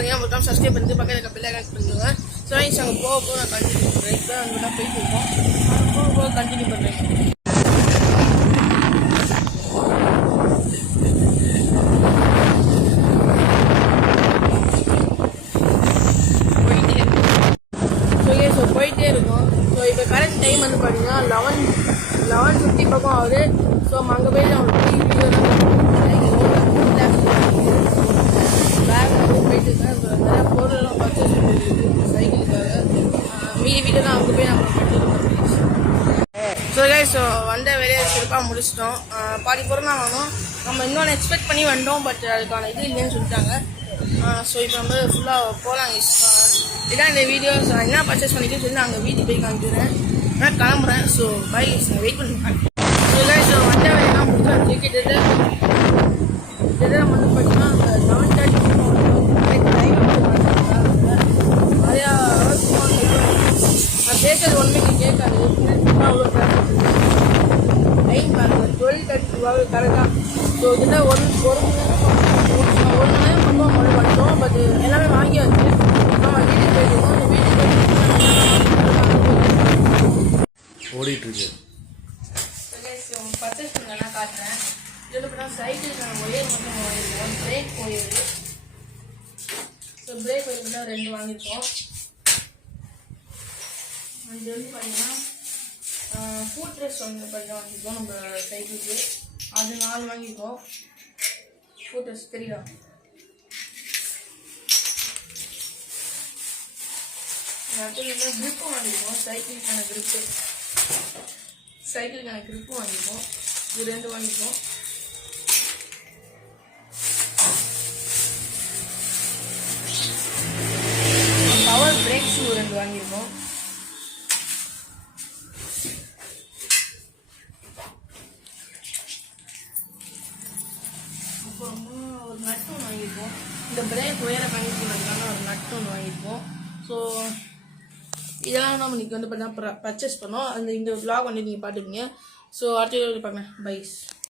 பண்ணாதீங்க, மொத்தம் சப்ஸ்கிரைப் பண்ணிட்டு பக்கத்தில் பெல் ஐகான் பண்ணுங்க. ஸோ அங்கே போக நான் கண்டினியூ பண்ணுறேன். இப்போ அங்கே தான் போயிட்டு இருக்கோம், போக கண்டினியூ பண்ணுறேன். போயிட்டே இருக்கும். ஸோ இப்போ கரெக்ட் டைம் வந்து பார்த்தீங்கன்னா 11:50 பக்கம் ஆகுது. ஸோ அங்கே போய் நான் பேக் போயிட்டு இருக்கேன். நிறையா பொருளெல்லாம் பர்ச்சேஸ் பண்ணிட்டு சைக்கிளுக்காக. மீதி வீடெல்லாம் அங்கே போய் நம்ம ஸோ கைஸ் வந்த வேலையை சிறப்பாக முடிச்சிட்டோம். பாதி பொருள் தான் வாங்கணும். நம்ம இன்னொன்று எக்ஸ்பெக்ட் பண்ணி வந்தோம், பட் அதுக்கான இது இல்லைன்னு சொல்லிட்டாங்க. ஸோ இப்போ நம்ம ஃபுல்லாக போகலாம். இதான் இந்த வீடியோஸ் நான் என்ன பர்ச்சேஸ் பண்ணிட்டு சொல்லி நான் அங்கே வீட்டுக்கு போய் காமிக்கிறேன். நான் கிளம்புறேன். ஸோ பை, வெயிட் பண்ணுறேன். ஸோ வந்த வேலையெல்லாம் முடிச்சாச்சு. கிட்டத்தட்ட நம்ம வந்து பார்த்தீங்கன்னா 7:30 நிறையா நான் பேசுறது ஒன்றுமே கேட்காது. அவ்வளோ டைம் பாருங்க, 12:30 கரெக்டாக. ஸோ இதில் ஒரு மணி நேரம் மட்டும் மொழி பண்ணிட்டோம். பட் எல்லாமே வாங்கியாச்சு. நம்ம வீட்டுக்கு போயிடுவோம். அந்த வீட்டுக்கு ஓடிட்டு இருக்கு. பர்ச்சேஸ் பண்ணலாம் காட்டுறேன். இதில் பார்த்தா சைக்கிள் ஒயர் மட்டும் வாங்கியிருக்கோம். Brake wire. So brake wire தான் 2 வாங்கியிருக்கோம். இது வந்து பார்த்தீங்கன்னா ஃபுட் ட்ரெஸ் வந்து பார்த்தீங்கன்னா வாங்கியிருக்கோம் நம்ம சைக்கிளுக்கு. அது 4 வாங்கியிருக்கோம். ஃபுட் ட்ரெஸ் தெரியுதா? அடுத்தது கிரிப்பும் வாங்கியிருக்கோம். சைக்கிளுக்கான கிரிப்பும் வாங்கியிருக்கோம். இது 2 வாங்கியிருக்கோம். பவர் பிரேக்ஸ் 2 வாங்கியிருக்கோம். அப்புறமா ஒரு நட்டு ஒன்று வாங்கியிருக்கோம். இந்த பிரேக் ஒயரை கனெக்ட் பண்ணுறதுக்கான ஒரு நட்டு ஒன்று வாங்கியிருக்கோம். ஸோ இதெல்லாம் நம்ம இன்னைக்கு வந்து பார்த்தீங்கன்னா பர்ச்சேஸ் பண்ணோம். இந்த vlog வந்து நீங்கள் பார்த்துப்பீங்க. ஸோ அடுத்த வீடியோவில் பார்க்கலாம். பை.